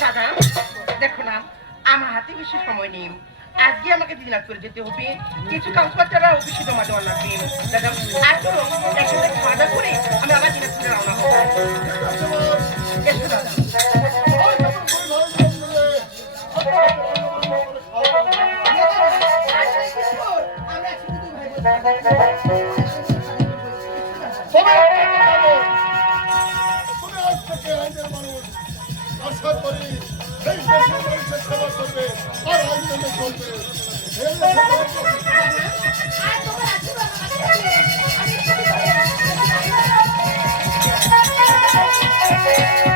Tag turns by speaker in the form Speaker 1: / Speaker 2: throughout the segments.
Speaker 1: দাদা দেখো না, আমার হাতে বেশি সময় নেই। আজকে আমাকে দিনাজপুরে যেতে হবে। কিছু কাগজপত্ররা অফিসে জমা দেওয়ার লাগবে। দাদা, আর একসাথে খাওয়া দাওয়া করে আমি আবার দিনাজপুরে রওনা হব।
Speaker 2: আশা করি এই দেশের মানুষের সেবা করবে আর আইন চলবে। Thank দেশের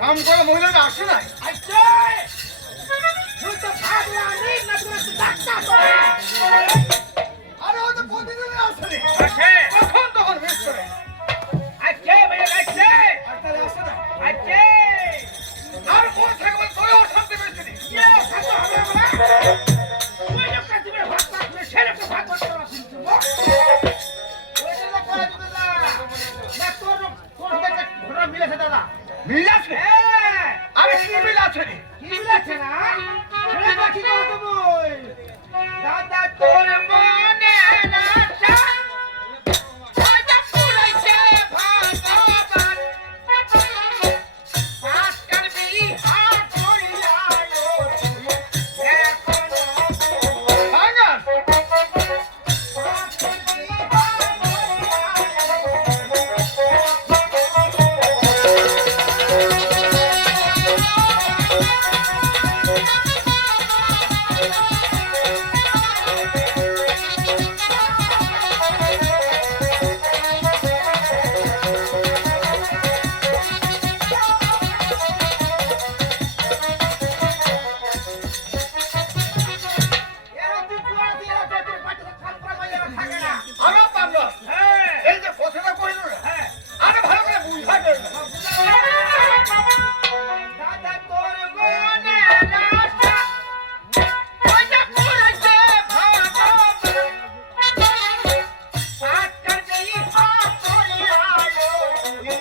Speaker 2: কাম করা মহিলাটা আসে নাই আরে ও তো প্রতিদিনই আসে। মিল আছে আরে কি মিল আছে রে
Speaker 1: দাদা তোর মনে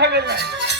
Speaker 2: কথাটা বুঝা গেল না